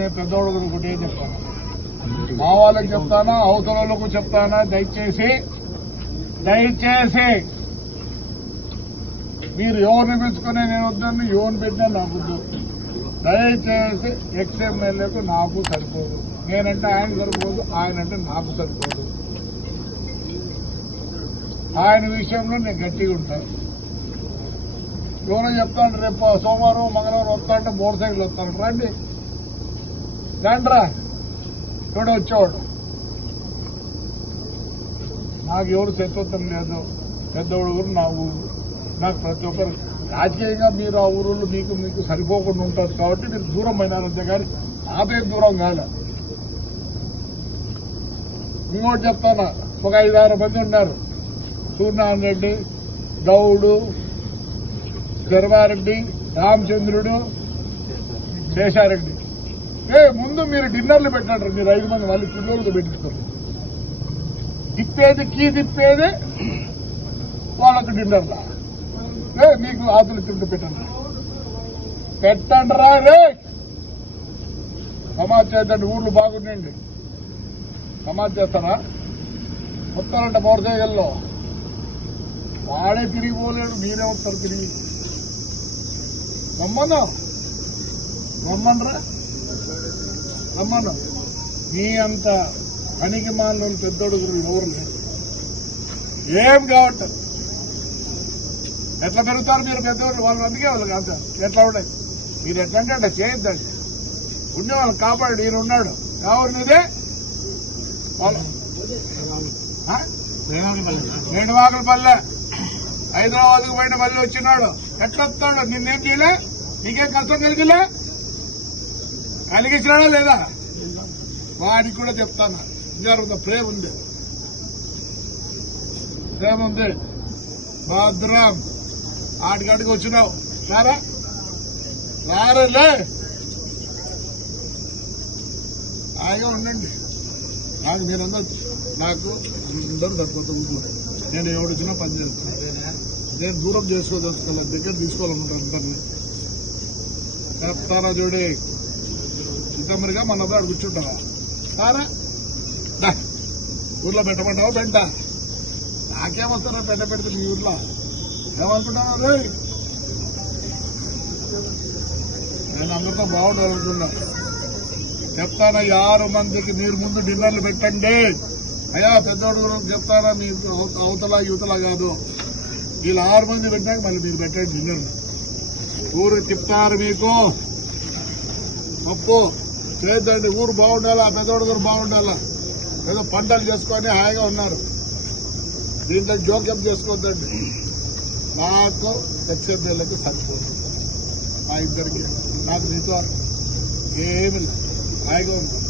నేను పెద్దోడు ఒకటే చెప్తాను, మా వాళ్ళకి చెప్తానా అవతల వాళ్ళకు చెప్తానా, దయచేసి మీరు ఎవరిని పెంచుకునే నేను వద్దని ఎవరిని పెట్టినా నాకు వద్దు. దయచేసి ఎక్స్ఎమ్మెల్యేకు నాకు సరిపోదు, నేనంటే ఆయన సరిపోదు, ఆయనంటే నాకు సరిపోదు. ఆయన విషయంలో నేను గట్టిగా ఉంటాను. ఎవరో చెప్తాను రేపు సోమవారం మంగళవారం వస్తాంటే మోటార్ సైకిల్ వస్తాను, రండి ఎవడో వచ్చేవాడు. నాకు ఎవరు శత్రుత్వం లేదు, పెద్దవాడు ఊరు నా ఊరు, నాకు ప్రతి ఒక్కరు రాజకీయంగా మీరు ఆ ఊరులో మీకు సరిపోకుండా ఉంటారు కాబట్టి మీరు దూరం అయినారంతే కానీ నాపే దూరం కాదు. ఇంకోటి చెప్తాను, ఒక 5-6 మంది ఉన్నారు, సూర్యనారాయణ రెడ్డి, గౌడు, శర్వారెడ్డి, రామచంద్రుడు, శేషారెడ్డి. ముందు మీరు డిన్నర్లు పెట్టండి, మీరు 5 మంది మళ్ళీ పిల్లలతో పెట్టిస్తారు. తిప్పేది వాళ్ళకు డిన్నర్లా మీకు ఆతులు తింటూ పెట్టండి రా రే. సమాజ్ చేద్దండి, ఊర్లు బాగుండండి. సమాజ్ చేస్తారా? వస్తారంట మోటార్ సైకిల్లో, వాడే తిరిగిపోలేడు, మీరే వస్తారు తిరిగి. రమ్మను మీ అంత పనికి మాలిన పెద్దోడుగురు ఎవరు లేరు. ఏం కావట్లేదు. ఎట్లా పెరుగుతారు మీరు పెద్దవాళ్ళు? వాళ్ళు అందుకే వాళ్ళకి అంత ఎట్లా ఉండే. మీరు ఎట్లంటే అట్లా చేయొద్దండి. ఉండేవాళ్ళు కాపాడు, ఈయన ఉన్నాడు కావాలనేదే వాళ్ళు. వేణువాకలపల్లె హైదరాబాద్కు పోయిన మళ్ళీ వచ్చినాడు. ఎట్లా వస్తాడు? నిన్నేం చేయలే, నీకేం కష్టం కలిగించినాడా లేదా? వాడికి కూడా చెప్తాను, ఇంకా ప్రేమ ఉంది, భద్రం. ఆడికాడికి వచ్చినావు, రారలే, హాయిగా ఉండండి. నాకు మీరందరూ అందరూ సరిపోతుంది. నేను ఎవడిచ్చినా పని చేస్తాను. నేను దూరం చేసుకోదలుచుకోవాలి, దగ్గర తీసుకోవాలనుకుంటాను అందరినీ. చెప్తారా చూడే, చిత్తమరిగా మన అబ్బాయి కూర్చుంటారా? ఊర్లో పెట్టమంటావా? పెంట నాకేమొస్తారా పెద్ద పెడితే మీ ఊర్లో ఏమనుకుంటాను రే. నేను అందరితో బాగుండాలనుకున్నా. చెప్తానా 6 మందికి మీరు ముందు డిన్నర్లు పెట్టండి. అయ్యా పెద్దోడు చెప్తానా, మీరు అవతల యువతల కాదు, వీళ్ళు 6 మంది పెట్టాక మళ్ళీ మీరు పెట్టండి డిన్నర్లు. ఊరు చెప్తారు మీకు గొప్ప చేద్దండి. ఊరు బాగుండాలా, పెద్దోడు బాగుండాలా. ఏదో పంటలు చేసుకొని హాయిగా ఉన్నారు, దీంట్లో జోక్యం చేసుకోవద్దండి. నాకు ఎక్స్ఎమ్మెల్యేకి సరిపోతుంది, మా ఇద్దరికి. నాకు నీతో ఏమి లేదు, హాయిగా ఉంటుంది.